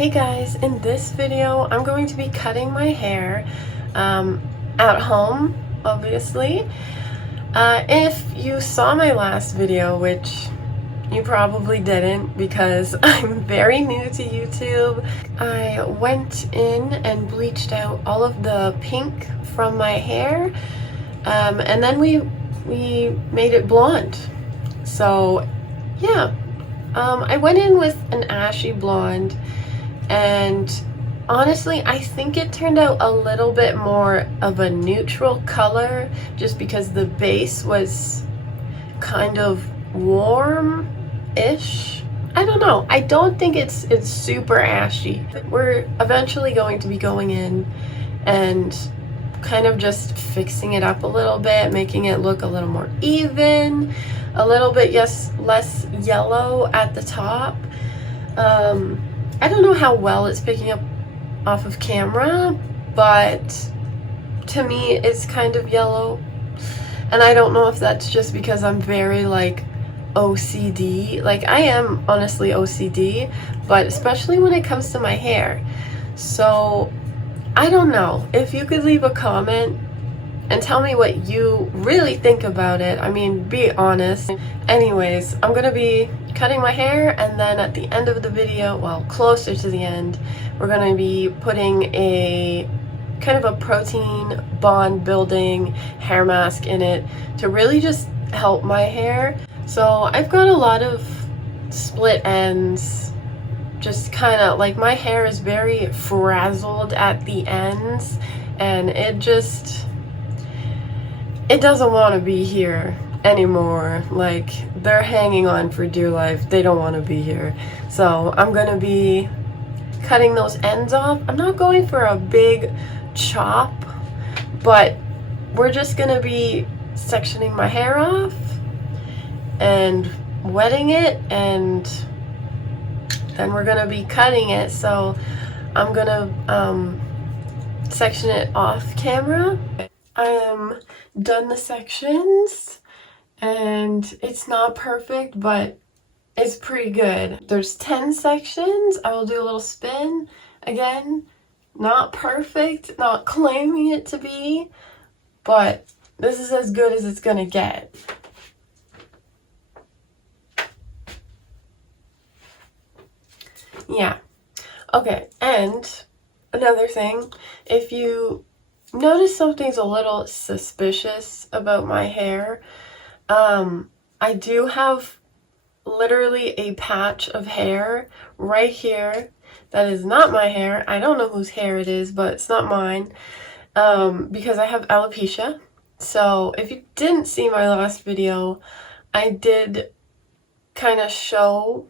Hey guys, in this video I'm going to be cutting my hair at home, obviously. If you saw my last video, which you probably didn't because I'm very new to YouTube, I went in and bleached out all of the pink from my hair, and then we made it blonde. So yeah, I went in with an ashy blonde, and honestly I think it turned out a little bit more of a neutral color just because the base was kind of warm-ish. I don't know. I don't think it's super ashy. We're eventually going to be going in and kind of just fixing it up a little bit, making it look a little more even, a little bit less yellow at the top. I don't know how well it's picking up off of camera, but to me it's kind of yellow. And I don't know if that's just because I'm very like OCD. Like I am honestly OCD, but especially when it comes to my hair. So I don't know. If you could leave a comment and tell me what you really think about it. I mean, be honest. Anyways, I'm gonna be cutting my hair, and then at the end of the video, well, closer to the end, we're gonna be putting a kind of a protein bond building hair mask in it to really just help my hair. So I've got a lot of split ends, just kind of like my hair is very frazzled at the ends, and it doesn't want to be here anymore. Like, they're hanging on for dear life. They don't want to be here. So I'm gonna be cutting those ends off. I'm not going for a big chop, but we're just gonna be sectioning my hair off and wetting it, and then we're gonna be cutting it. So I'm gonna section it off camera. I am done the sections, and it's not perfect, but it's pretty good. There's 10 sections. I will do a little spin. Again, not perfect, not claiming it to be, but this is as good as it's gonna get. Yeah. Okay, and another thing, if you notice something's a little suspicious about my hair, I do have literally a patch of hair right here that is not my hair. I don't know whose hair it is, but it's not mine, because I have alopecia. So if you didn't see my last video, I did kind of show,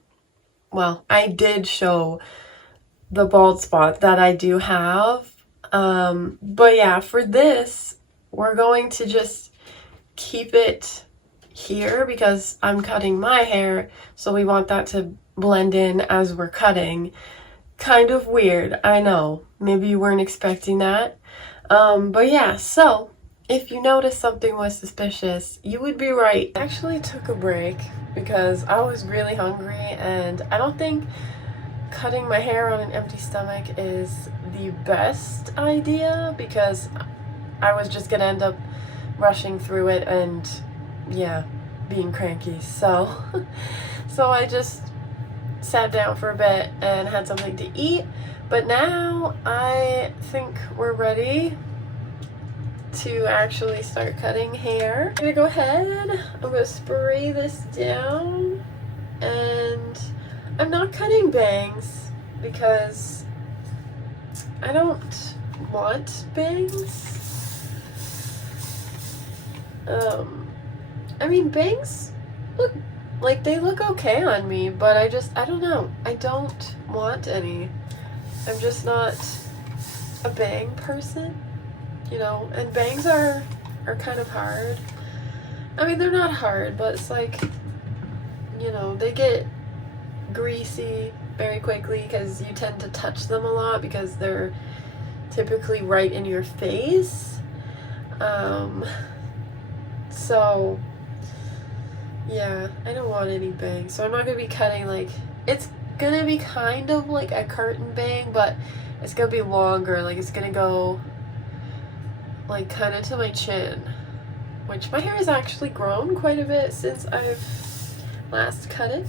well, I did show the bald spot that I do have. But yeah, for this, we're going to just keep it here because I'm cutting my hair, so we want that to blend in as we're cutting. Kind of weird, I know. Maybe you weren't expecting that. But yeah, so if you notice something was suspicious, you would be right. I actually took a break because I was really hungry, and I don't think cutting my hair on an empty stomach is the best idea because I was just gonna end up rushing through it and yeah, being cranky. So I just sat down for a bit and had something to eat, but now I think we're ready to actually start cutting hair. I'm gonna go ahead, I'm gonna spray this down, and I'm not cutting bangs because I don't want bangs. I mean, bangs look like they look okay on me, but I don't know. I don't want any. I'm just not a bang person, you know, and bangs are kind of hard. I mean, they're not hard, but it's like, you know, they get greasy very quickly because you tend to touch them a lot because they're typically right in your face. So yeah, I don't want any bangs, so I'm not gonna be cutting like, it's gonna be kind of like a curtain bang, but it's gonna be longer. Like it's gonna go like kind of to my chin, which my hair has actually grown quite a bit since I've last cut it.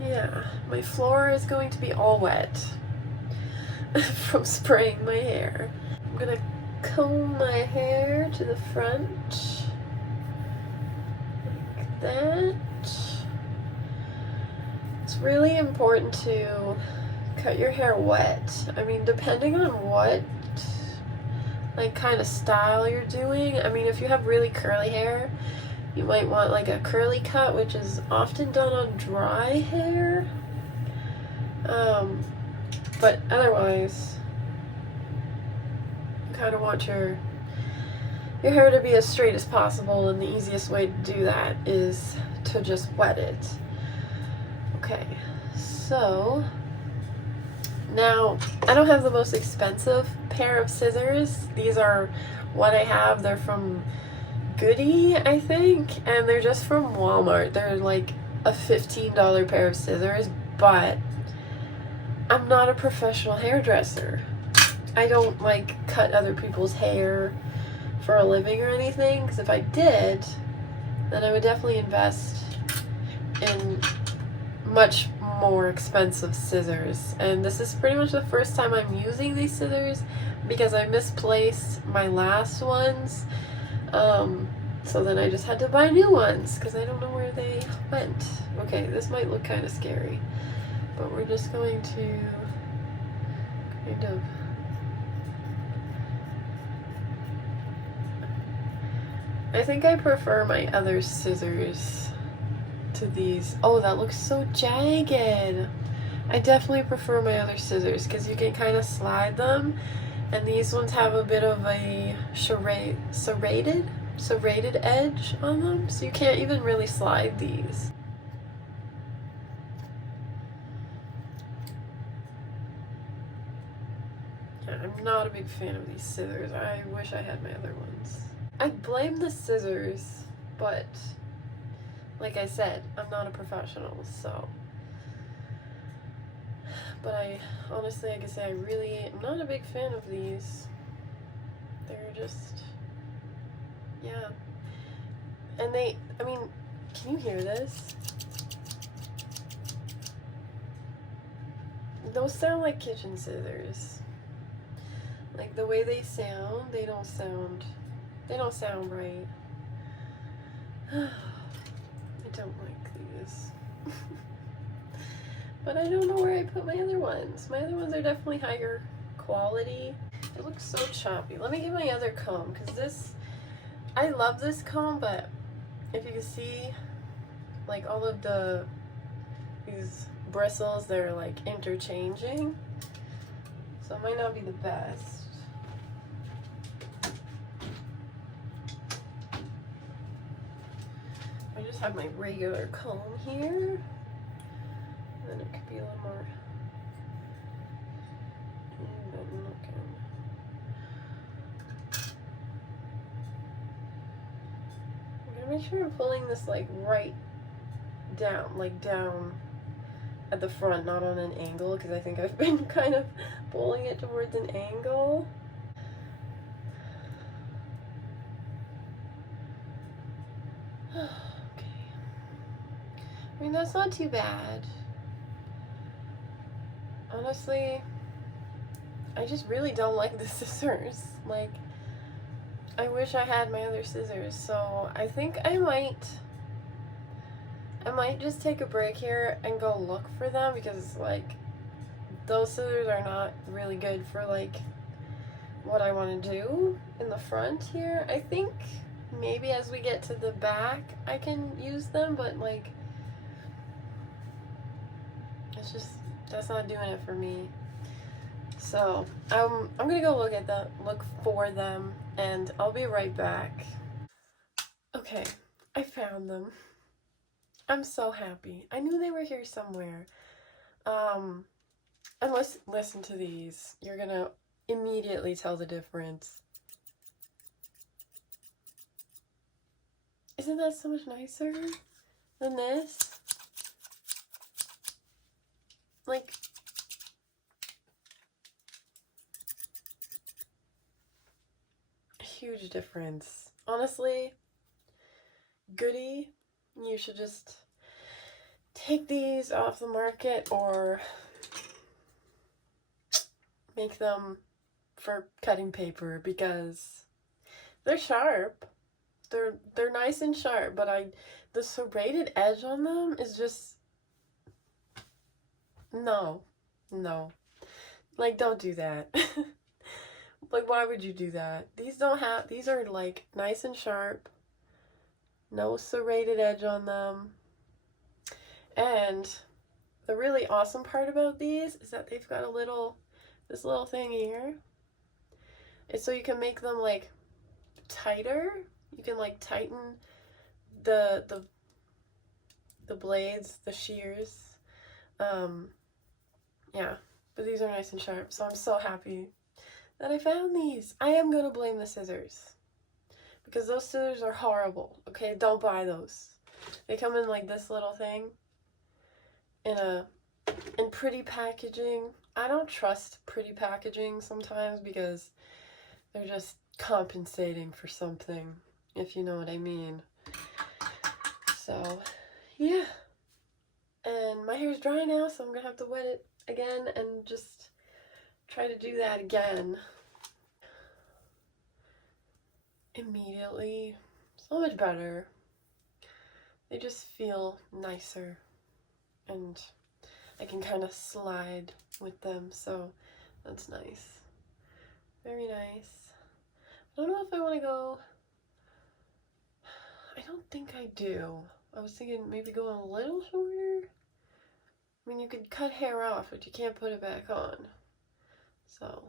Yeah, my floor is going to be all wet from spraying my hair. I'm gonna comb my hair to the front like that. It's really important to cut your hair wet. I mean, depending on what like kind of style you're doing. I mean, if you have really curly hair, you might want like a curly cut, which is often done on dry hair. But otherwise, you kind of want your hair to be as straight as possible, and the easiest way to do that is to just wet it. Okay, so now I don't have the most expensive pair of scissors. These are what I have. They're from Goody, I think, and they're just from Walmart. They're like a $15 pair of scissors, but I'm not a professional hairdresser. I don't like cut other people's hair for a living or anything, because if I did, then I would definitely invest in much more expensive scissors. And this is pretty much the first time I'm using these scissors because I misplaced my last ones. So then I just had to buy new ones because I don't know where they went. Okay, this might look kind of scary, but we're just going to kind of I think I prefer my other scissors to these. Oh, that looks so jagged. I definitely prefer my other scissors because you can kind of slide them, and these ones have a bit of a serrated edge on them, so you can't even really slide these. Yeah, I'm not a big fan of these scissors. I wish I had my other ones. I blame the scissors, but like I said, I'm not a professional, so. But I honestly, I can say I really am not a big fan of these. They're just, yeah. And I mean, can you hear this? Those sound like kitchen scissors. Like the way they sound, they don't sound right. I don't like these. But I don't know where I put my other ones. My other ones are definitely higher quality. It looks so choppy. Let me get my other comb, because this, I love this comb, but if you can see, like all of these bristles, they're like interchanging. So it might not be the best. I just have my regular comb here. Then it could be a little more even looking. I'm gonna make sure I'm pulling this like right down, like down at the front, not on an angle, because I think I've been kind of pulling it towards an angle. Okay. I mean, that's not too bad. Honestly, I just really don't like the scissors. Like, I wish I had my other scissors, so I think I might just take a break here and go look for them, because like those scissors are not really good for like what I want to do in the front here. I think maybe as we get to the back I can use them, but like it's just, that's not doing it for me. So I'm gonna go look for them, and I'll be right back. Okay, I found them. I'm so happy. I knew they were here somewhere. And listen to these. You're gonna immediately tell the difference. Isn't that so much nicer than this? like, a huge difference. Honestly, Goody, you should just take these off the market or make them for cutting paper because they're sharp. They're nice and sharp, but the serrated edge on them is just no. Like, don't do that. Like, why would you do that? These are like nice and sharp. No serrated edge on them. And the really awesome part about these is that they've got this little thing here. It's so you can make them like tighter. You can like tighten the blades, the shears. Yeah, but these are nice and sharp, so I'm so happy that I found these. I am gonna blame the scissors because those scissors are horrible. Okay, don't buy those. They come in like this little thing in pretty packaging. I don't trust pretty packaging sometimes because they're just compensating for something, if you know what I mean. So, yeah. And my hair's dry now, so I'm gonna have to wet it again and just try to do that again. Immediately, so much better. They just feel nicer and I can kind of slide with them, so that's nice. Very nice. I don't know if I want to go. I don't think I do. I was thinking maybe going a little shorter. I mean, you could cut hair off, but you can't put it back on. So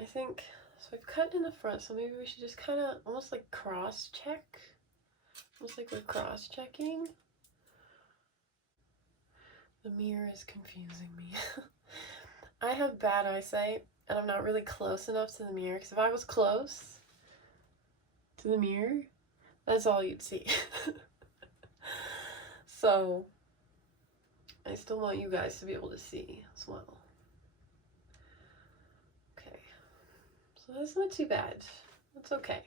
I think, so I've cut in the front, so maybe we should just kind of almost like cross-check. Almost like we're cross-checking. The mirror is confusing me. I have bad eyesight, and I'm not really close enough to the mirror, because if I was close to the mirror, that's all you'd see. So, I still want you guys to be able to see as well. Okay. So that's not too bad. That's okay.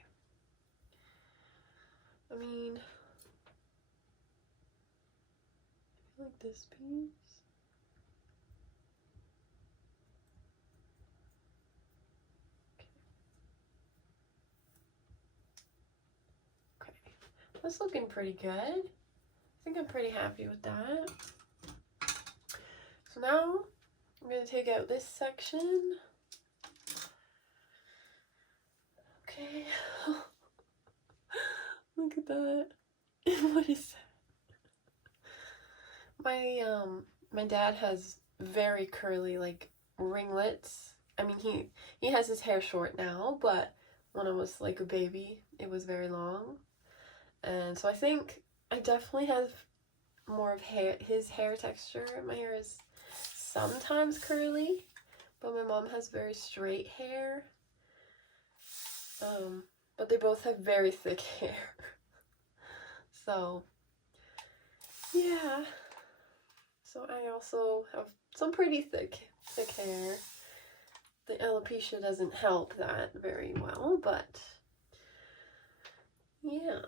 I mean, I like this piece. Okay. That's looking pretty good. I think I'm pretty happy with that. So now I'm going to take out this section. Okay. Look at that. What is that? My dad has very curly like ringlets. I mean, he has his hair short now, but when I was like a baby, it was very long. And so I think I definitely have more of his hair texture. My hair is sometimes curly, but my mom has very straight hair. But they both have very thick hair. So, yeah. So I also have some pretty thick hair. The alopecia doesn't help that very well, but yeah.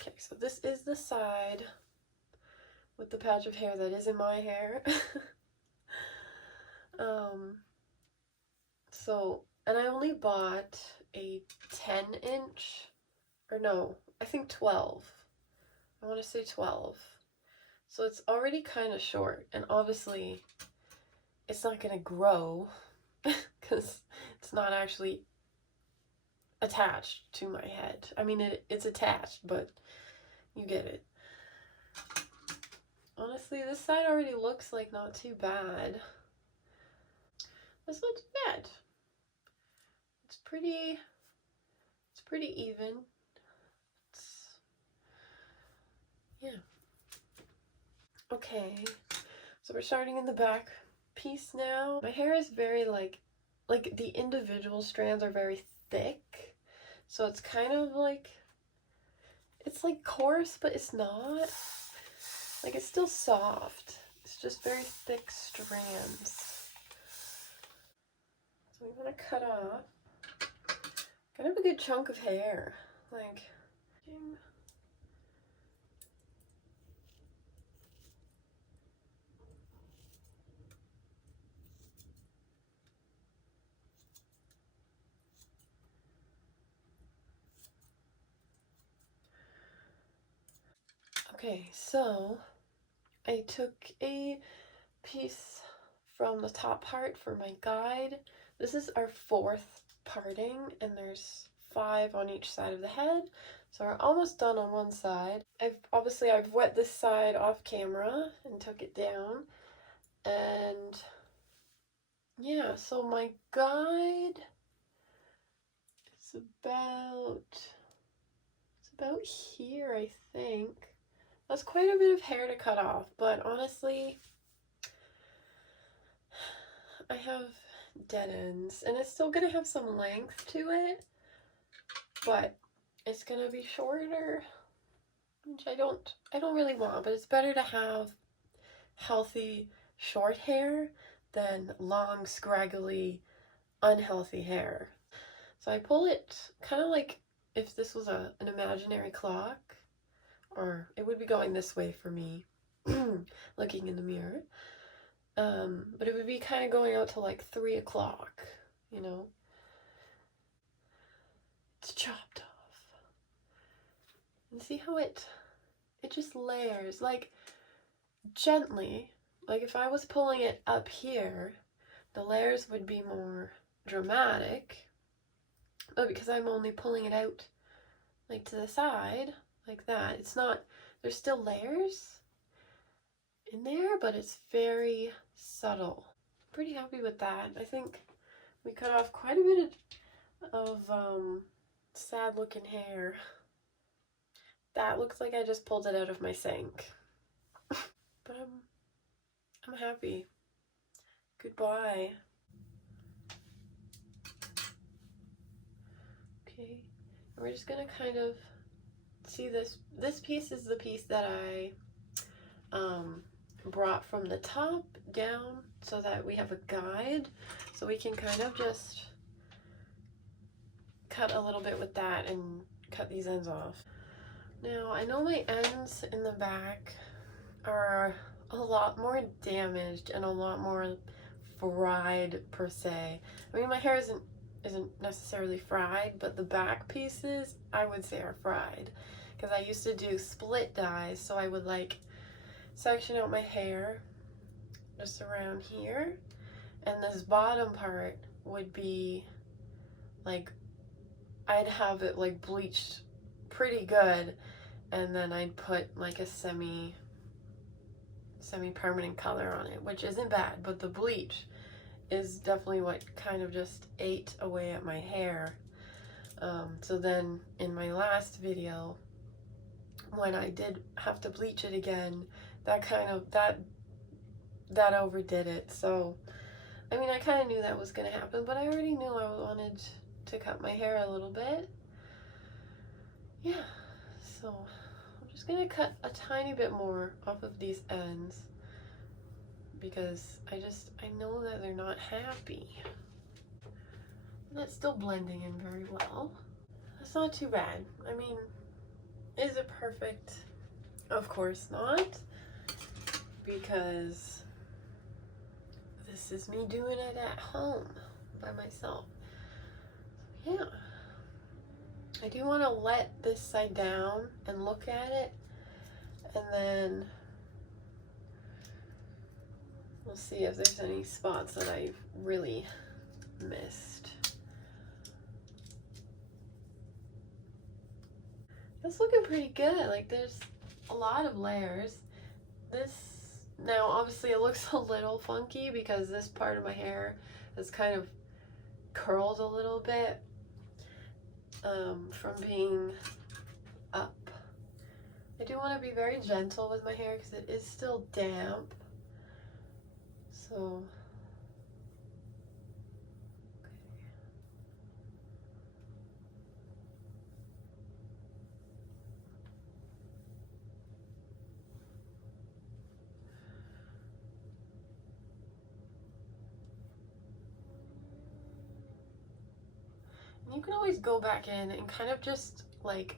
Okay, so this is the side with the patch of hair that is in my hair. So, and I only bought a 10-inch, or no, I think 12. I want to say 12. So it's already kind of short, and obviously it's not going to grow because it's not actually attached to my head. I mean, it's attached, but you get it. Honestly, this side already looks like not too bad. That's not too bad. It's pretty even. Yeah. Okay, so we're starting in the back piece now. My hair is very like the individual strands are very thick. So it's kind of like, it's like coarse, but it's not. Like, it's still soft. It's just very thick strands. So I'm gonna cut off kind of a good chunk of hair. Like, okay, so I took a piece from the top part for my guide. This is our 4th parting, and there's 5 on each side of the head. So we're almost done on one side. I've wet this side off camera and took it down. And yeah, so my guide is about here, I think. That's quite a bit of hair to cut off, but honestly, I have dead ends, and it's still gonna have some length to it, but it's gonna be shorter, which I don't really want, but it's better to have healthy short hair than long, scraggly, unhealthy hair. So I pull it kind of like if this was an imaginary clock, or it would be going this way for me, looking in the mirror. But it would be kind of going out to like 3 o'clock, you know? It's chopped off. And see how it just layers, like, gently. Like, if I was pulling it up here, the layers would be more dramatic. But because I'm only pulling it out, like, to the side, like that, it's not, there's still layers in there, but it's very subtle. Pretty happy with that. I think we cut off quite a bit of sad looking hair. That looks like I just pulled it out of my sink. But I'm happy. Goodbye. Okay. And we're just gonna kind of see this piece is the piece that I brought from the top down so that we have a guide, so we can kind of just cut a little bit with that and cut these ends off. Now, I know my ends in the back are a lot more damaged and a lot more fried per se. I mean, my hair isn't necessarily fried, but the back pieces I would say are fried, because I used to do split dyes, so I would like section out my hair just around here, and this bottom part would be like, I'd have it like bleached pretty good, and then I'd put like a semi-permanent color on it, which isn't bad, but the bleach is definitely what kind of just ate away at my hair. So then in my last video, when I did have to bleach it again, that overdid it. So I mean, I kind of knew that was gonna happen, but I already knew I wanted to cut my hair a little bit. Yeah, so I'm just gonna cut a tiny bit more off of these ends, because I know that they're not happy. And that's still blending in very well. That's not too bad. I mean, is it perfect? Of course not, because this is me doing it at home by myself. Yeah. I do want to let this side down and look at it, and then we'll see if there's any spots that I've really missed. That's looking pretty good. Like, there's a lot of layers. Now obviously it looks a little funky because this part of my hair is kind of curled a little bit from being up. I do want to be very gentle with my hair because it is still damp. So, can always go back in and kind of just like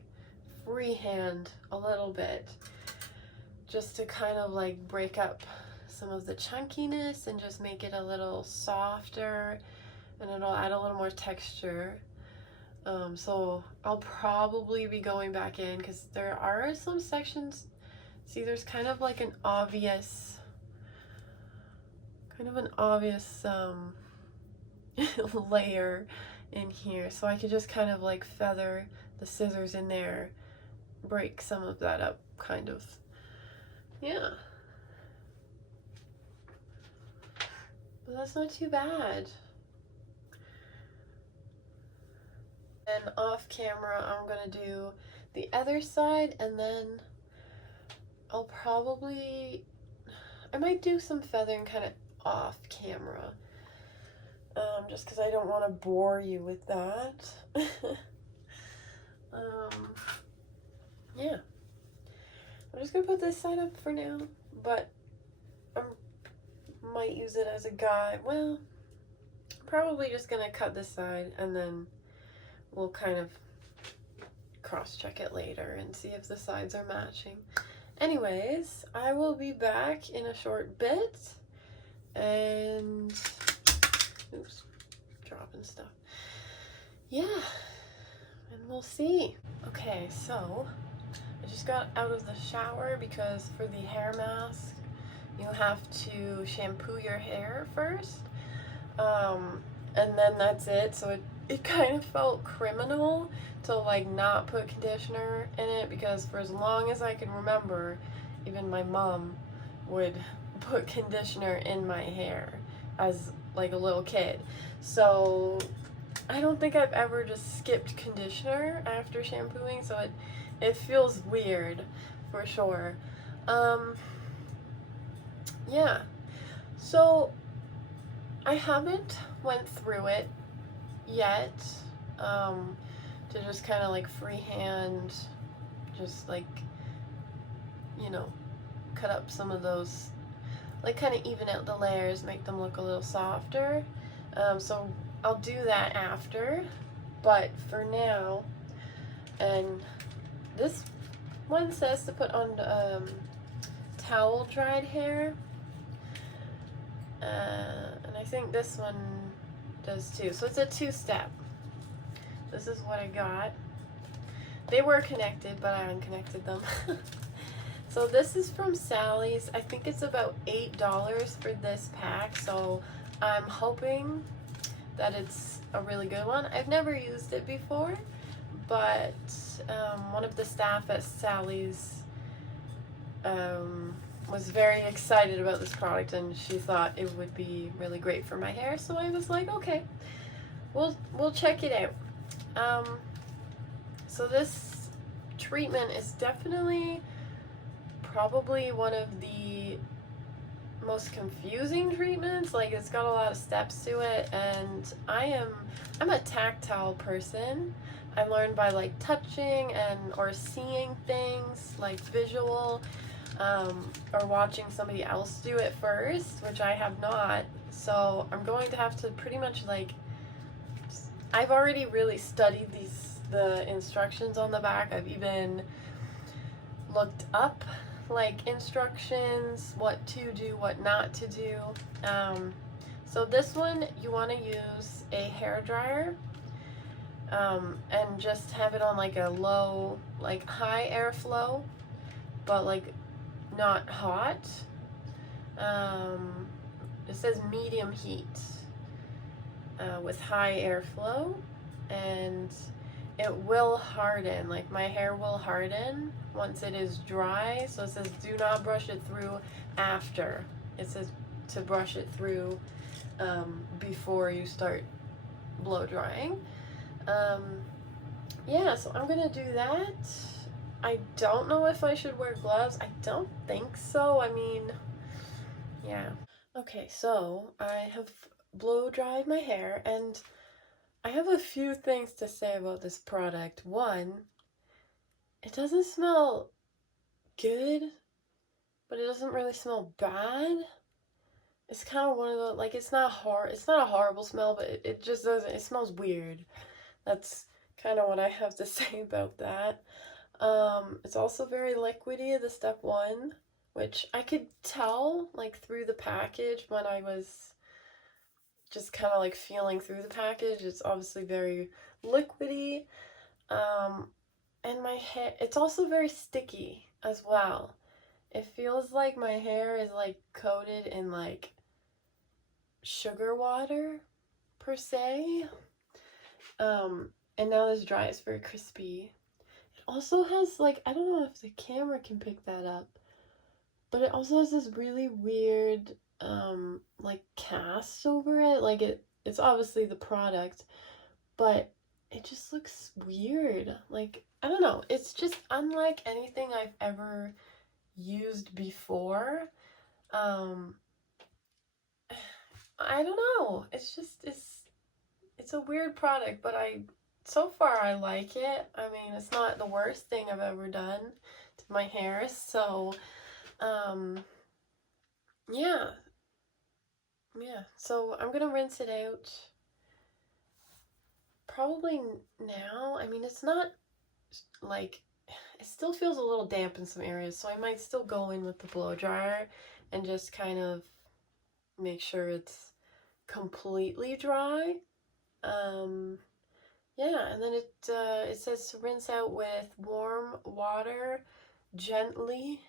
freehand a little bit, just to kind of like break up some of the chunkiness and just make it a little softer, and it'll add a little more texture. So I'll probably be going back in because there are some sections. See, there's kind of like an obvious layer in here, so I could just kind of like feather the scissors in there, break some of that up, kind of. Yeah, but that's not too bad. And off camera I'm gonna do the other side, and then I might do some feathering kind of off camera, just because I don't want to bore you with that. Yeah, I'm just gonna put this side up for now, but I might use it as a guide. Well, probably just gonna cut this side, and then we'll kind of cross-check it later and see if the sides are matching. Anyways, I will be back in a short bit, and oops, dropping stuff. Yeah, and we'll see. Okay, so I just got out of the shower because for the hair mask, you have to shampoo your hair first, and then that's it. So it kind of felt criminal to like not put conditioner in it, because for as long as I can remember, even my mom would put conditioner in my hair as like a little kid. So I don't think I've ever just skipped conditioner after shampooing, so it feels weird for sure. Yeah, so I haven't went through it yet, to just kind of like freehand, just like, you know, cut up some of those, like kind of even out the layers, make them look a little softer. So I'll do that after, but for now, and this one says to put on towel dried hair, and I think this one does too. So it's a two-step. This is what I got. They were connected, but I unconnected them. So this is from Sally's. I think it's about $8 for this pack, so I'm hoping that it's a really good one. I've never used it before, but one of the staff at Sally's was very excited about this product, and she thought it would be really great for my hair, so I was like, okay, we'll check it out. So this treatment is definitely probably one of the most confusing treatments. Like, it's got a lot of steps to it, and I'm a tactile person. I learned by like touching or seeing things, like visual, or watching somebody else do it first, which I have not. So I'm going to have to pretty much like, I've already really studied the instructions on the back. I've even looked up like instructions, what to do, what not to do. So this one, you want to use a hair dryer, and just have it on like a low, like high airflow, but like not hot. It says medium heat, with high airflow, and it will harden. Like, my hair will harden once it is dry. So it says do not brush it through after. It says to brush it through before you start blow drying. Yeah, so I'm gonna do that. I don't know if I should wear gloves. I don't think so. I mean, yeah. Okay, so I have blow dried my hair, and I have a few things to say about this product. One, it doesn't smell good, but it doesn't really smell bad. It's kind of one of the, like, it's not a horrible smell, but it just doesn't, it smells weird. That's kind of what I have to say about that. It's also very liquidy, the step one, which I could tell like through the package when I was just kind of like feeling through the package. It's obviously very liquidy. Um, and my hair, it's also very sticky as well. It feels like my hair is like coated in like sugar water per se. And now this dry, it's very crispy. It also has like, I don't know if the camera can pick that up, but it also has this really weird like cast over it. Like it's obviously the product, but it just looks weird. Like, I don't know. It's just unlike anything I've ever used before. Um I don't know. It's a weird product, but so far I like it. I mean, it's not the worst thing I've ever done to my hair. So, um yeah. Yeah. So, I'm going to rinse it out probably now. I mean, it's not like it still feels a little damp in some areas, so I might still go in with the blow dryer and just kind of make sure it's completely dry. Um, yeah, and then it says to rinse out with warm water gently,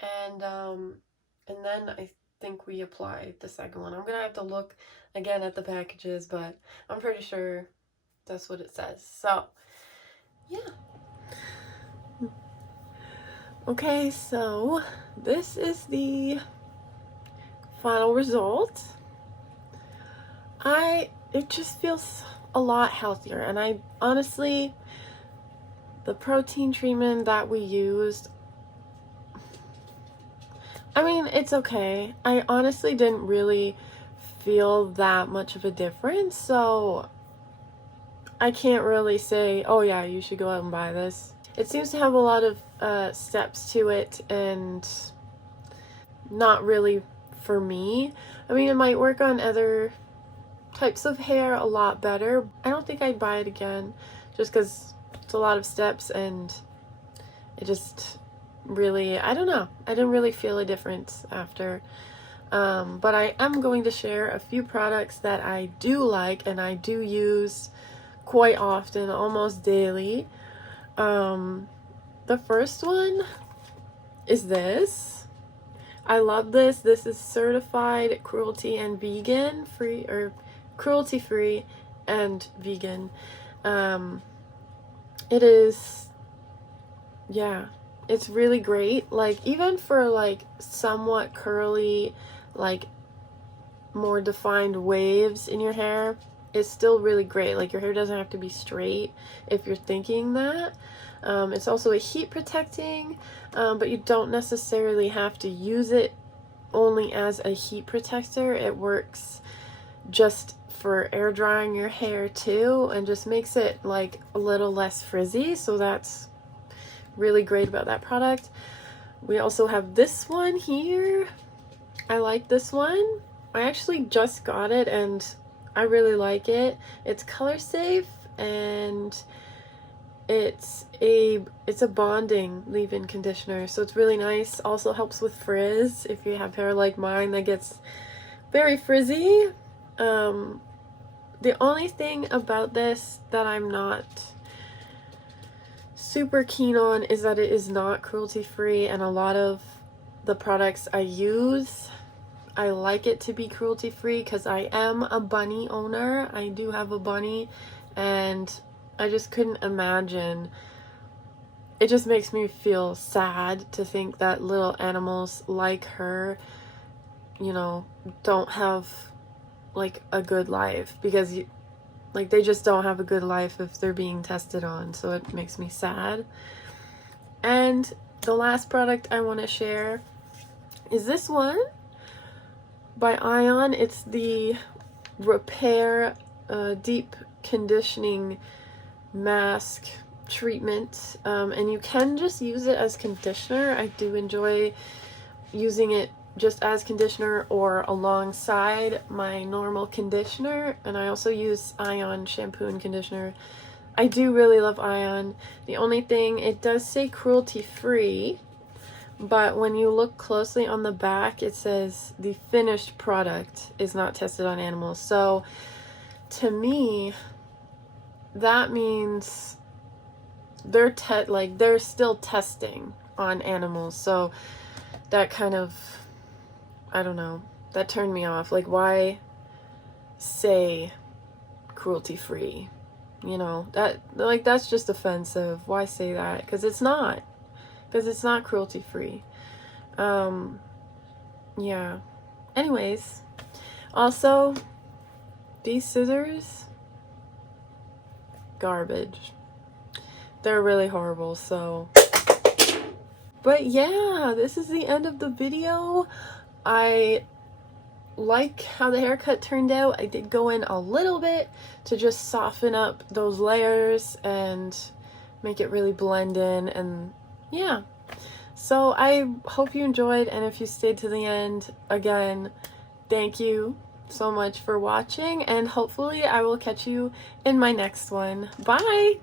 and then I think we apply the second one. I'm gonna have to look again at the packages, but I'm pretty sure that's what it says. So, yeah. Okay, so this is the final result. It just feels a lot healthier, and I honestly, the protein treatment that we used, I mean, it's okay. I honestly didn't really feel that much of a difference, so I can't really say, oh yeah, you should go out and buy this. It seems to have a lot of steps to it, and not really for me. I mean, it might work on other types of hair a lot better. I don't think I'd buy it again just because it's a lot of steps, and it just really, I don't know. I didn't really feel a difference after. But I am going to share a few products that I do like and I do use quite often, almost daily. The first one is this. I love this. This is certified cruelty and vegan free, or cruelty free and vegan. It is, yeah, it's really great. Like, even for like somewhat curly, like more defined waves in your hair, it's still really great. Like, your hair doesn't have to be straight if you're thinking that. It's also a heat protecting, but you don't necessarily have to use it only as a heat protector. It works just for air drying your hair too, and just makes it like a little less frizzy. So that's really great about that product. We also have this one here. I like this one. I actually just got it and I really like it. It's color safe, and it's a bonding leave-in conditioner, so it's really nice. Also helps with frizz if you have hair like mine that gets very frizzy. The only thing about this that I'm not super keen on is that it is not cruelty free, and a lot of the products I use, I like it to be cruelty free because I am a bunny owner. I do have a bunny, and I just couldn't imagine. It just makes me feel sad to think that little animals like her, you know, don't have like a good life, because like they just don't have a good life if they're being tested on. So it makes me sad. And the last product I want to share is this one by Ion. It's the Repair Deep Conditioning Mask Treatment, and you can just use it as conditioner. I do enjoy using it just as conditioner or alongside my normal conditioner, and I also use Ion shampoo and conditioner I do really love Ion. The only thing, it does say cruelty-free, but when you look closely on the back, it says the finished product is not tested on animals. So to me, that means they're still testing on animals. So that kind of, I don't know, that turned me off. Like, why say cruelty-free? You know, that's just offensive. Why say that? Because it's not cruelty-free. Yeah. Anyways, also, these scissors, garbage. They're really horrible, so. But yeah, this is the end of the video. I like how the haircut turned out. I did go in a little bit to just soften up those layers and make it really blend in, and yeah. So I hope you enjoyed, and if you stayed to the end, again, thank you so much for watching, and hopefully I will catch you in my next one. Bye!